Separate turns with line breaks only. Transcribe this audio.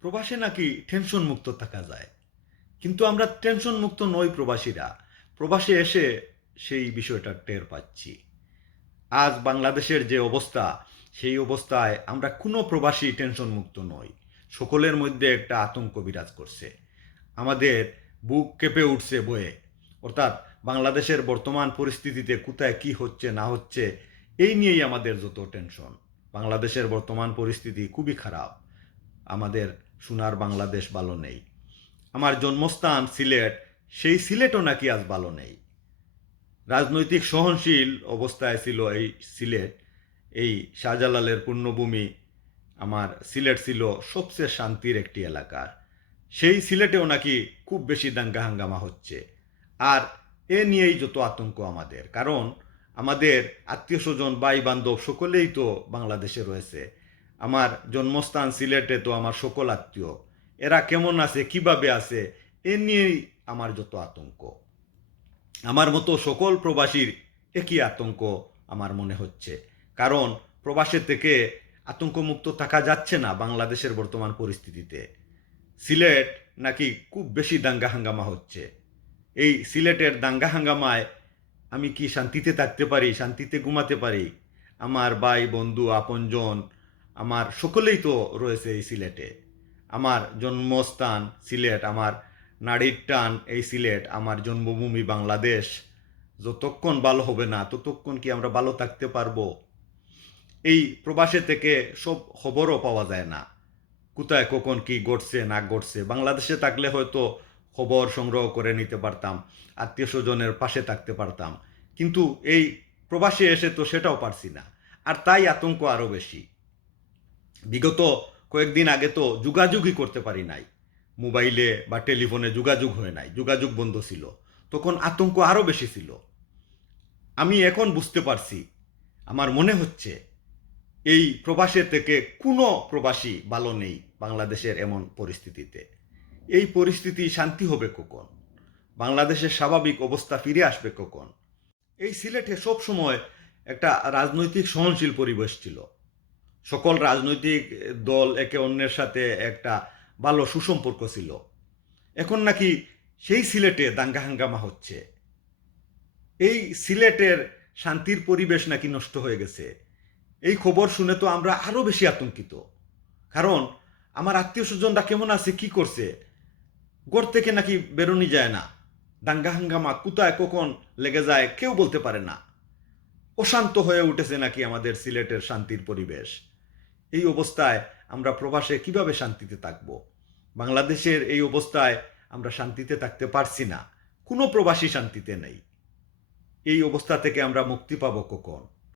প্রবাসে নাকি টেনশন মুক্ত থাকা যায়? কিন্তু আমরা টেনশন মুক্ত নই প্রবাসীরা। প্রবাসে এসে সেই বিষয়টা টের পাচ্ছি। আজ বাংলাদেশের যে অবস্থা, সেই অবস্থায় আমরা কোনো প্রবাসী টেনশন মুক্ত নই। সকলের মধ্যে একটা আতঙ্ক বিরাজ করছে। আমাদের বুক কেঁপে উঠছে বয়ে। অর্থাৎ বাংলাদেশের বর্তমান পরিস্থিতিতে কোথায় কি হচ্ছে, না হচ্ছে, এই নিয়েই আমাদের যত টেনশন। বাংলাদেশের বর্তমান পরিস্থিতি খুবই খারাপ। আমাদের সোনার বাংলাদেশ ভালো নেই। আমার জন্মস্থান সিলেট, সেই সিলেটও নাকি আজ ভালো নেই। রাজনৈতিক সহনশীল অবস্থায় ছিল এই সিলেট। এই শাহজালালের পূর্ণভূমি আমার সিলেট ছিল সবচেয়ে শান্তির একটি এলাকা। সেই সিলেটেও নাকি খুব বেশি দাঙ্গা হাঙ্গামা হচ্ছে। আর এ নিয়েই যত আতঙ্ক আমাদের, কারণ আমাদের আত্মীয় স্বজন ভাই বান্ধব সকলেই তো বাংলাদেশে রয়েছে। আমার জন্মস্থান সিলেটে তো আমার সকল আত্মীয়। এরা কেমন আছে, কীভাবে আছে, এ নিয়েই আমার যত আতঙ্ক। আমার মতো সকল প্রবাসীর একই আতঙ্ক আমার মনে হচ্ছে। কারণ প্রবাসের থেকে আতঙ্কমুক্ত থাকা যাচ্ছে না বাংলাদেশের বর্তমান পরিস্থিতিতে। সিলেট নাকি খুব বেশি দাঙ্গা হাঙ্গামা হচ্ছে। এই সিলেটের দাঙ্গা হাঙ্গামায় আমি কি শান্তিতে থাকতে পারি, শান্তিতে ঘুমাতে পারি? আমার ভাই, বন্ধু, আপনজন আমার সকলেই তো রয়েছে এই সিলেটে। আমার জন্মস্থান সিলেট, আমার নাড়ির টান এই সিলেট, আমার জন্মভূমি বাংলাদেশ। যতক্ষণ ভালো হবে না, ততক্ষণ কি আমরা ভালো থাকতে পারব? এই প্রবাসে থেকে সব খবরও পাওয়া যায় না। কোথায়, কখন কি ঘটছে, না ঘটছে? বাংলাদেশে থাকলে হয়তো খবর সংগ্রহ করে নিতে পারতাম, আত্মীয় স্বজনের পাশে থাকতে পারতাম। কিন্তু এই প্রবাসে এসে তো সেটাও পারছি না। আর তাই আতঙ্ক আরও বেশি। বিগত কয়েকদিন আগে তো যোগাযোগই করতে পারি নাই। মোবাইলে বা টেলিফোনে যোগাযোগ হয় নাই, যোগাযোগ বন্ধ ছিল। তখন আতঙ্ক আরও বেশি ছিল। আমি এখন বুঝতে পারছি, আমার মনে হচ্ছে এই প্রবাসের থেকে কোনো প্রবাসী ভালো নেই বাংলাদেশের এমন পরিস্থিতিতে। এই পরিস্থিতি শান্তি হবে কখন? বাংলাদেশের স্বাভাবিক অবস্থা ফিরে আসবে কখন? এই সিলেটে সব সময় একটা রাজনৈতিক সহনশীল পরিবেশ ছিল। সকল রাজনৈতিক দল একে অন্যের সাথে একটা ভালো সুসম্পর্ক ছিল। এখন নাকি সেই সিলেটে দাঙ্গা হাঙ্গামা হচ্ছে। এই সিলেটের শান্তির পরিবেশ নাকি নষ্ট হয়ে গেছে। এই খবর শুনে তো আমরা আরও বেশি আতঙ্কিত। কারণ আমার আত্মীয় স্বজনরা কেমন আছে, কি করছে? গড় থেকে নাকি বেরোনি যায় না। দাঙ্গা হাঙ্গামা কোথায়, কখন লেগে যায়, কেউ বলতে পারে না। অশান্ত হয়ে উঠেছে নাকি আমাদের সিলেটের শান্তির পরিবেশ। এই অবস্থায় আমরা প্রবাসে কীভাবে শান্তিতে থাকব? বাংলাদেশের এই অবস্থায় আমরা শান্তিতে থাকতে পারছি না। কোনো প্রবাসী শান্তিতে নেই। এই অবস্থা থেকে আমরা মুক্তি পাব কখন?